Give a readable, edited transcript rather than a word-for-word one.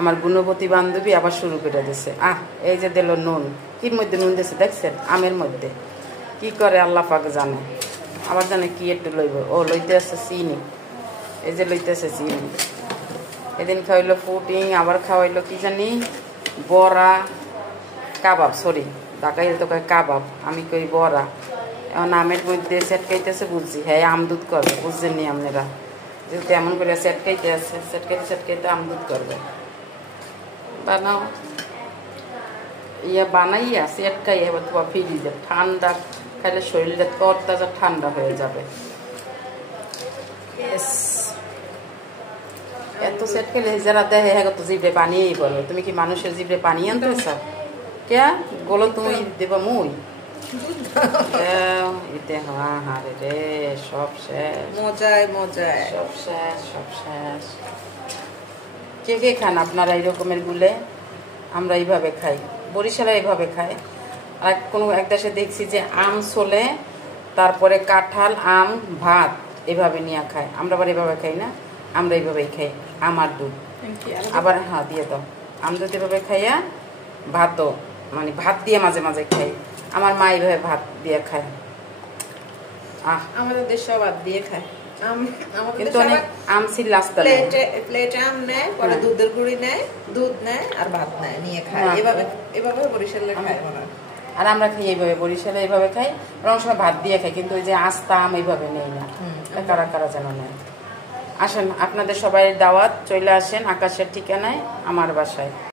আমার গুণবতী বান্ধবী আবার শুরু করে দিছে। এই যে দিল নুন, কির মধ্যে নুন দিছে দেখছেন, আমের মধ্যে। কি করে আল্লাহ পাক জানে। আবার জানে কি একটু লইব, লইতে আছে চিনি। এই যে লইতে আছে চিনি। এদিন খাওয়াইলো ফুডিং, আবার খাওয়াইলো কি জানি বড়া, কাবাব, সরি ঢাকায় তো কয় কাবাব, আমি কই বড়া। এখন আমের মধ্যে সেটকাইতেছে, বুঝছি হ্যাঁ আমদুধ করবে, বুঝছেন নি আপনারা, যেহেতু এমন করে সেটকাইতে আছে, সেটকাইতে আমদুধ করবে। বানাও বানাইয়া সেটকাই এবার তোমার ফ্রিজে ঠান্ডা খাইলে শরীরটা তরতাজা ঠান্ডা হয়ে যাবে। এত সেট খেলে যারা দেখে হ্যাঁ তো জিভে পানিয়েই বলো, তুমি কি মানুষের জিভে পানি আনতেছ কে বলো, তুমি দেবা মুই হারে রে, সব শেষ, মজায় সব শেষ। কে কে খান আপনারা এই রকমের গুলে? আমরা এইভাবে খাই, বরিশালে এইভাবে খায়। আর এক দেশে দেখছি যে আম ছোলে, তারপরে কাঁঠাল, আম, ভাত এভাবে নিয়ে খায়। আমরা আবার এভাবে খাই না, আমরা এইভাবেই খাই। আমার দুধ আবার হ্যাঁ দিয়ে দাও, আম দুধ এভাবে খাইয়া ভাতও, মানে ভাত দিয়ে মাঝে মাঝে খাই। আমার মা এইভাবে ভাত দিয়ে খায়। আমাদের দেশে ভাত দিয়ে খায়, কিন্তু অনেক আম ছিল রাস্তা, প্লেটে আম নেয়, পরে দুধের গুঁড়ি নেয়, দুধ নেয় আর ভাত নেয়, নিয়ে খায়। এভাবে বরিশালে খায়। আর আমরা খাই এইভাবে, বরিশালে এইভাবে খাই, অনেক সময় ভাত দিয়ে খাই, কিন্তু ওই যে আস্তা আম এইভাবে নেই না, কারা কারা যেন নেয়। আসেন আপনাদের সবাই দাওয়াত, চলে আসেন আকাশের ঠিকানায় আমার বাসায়।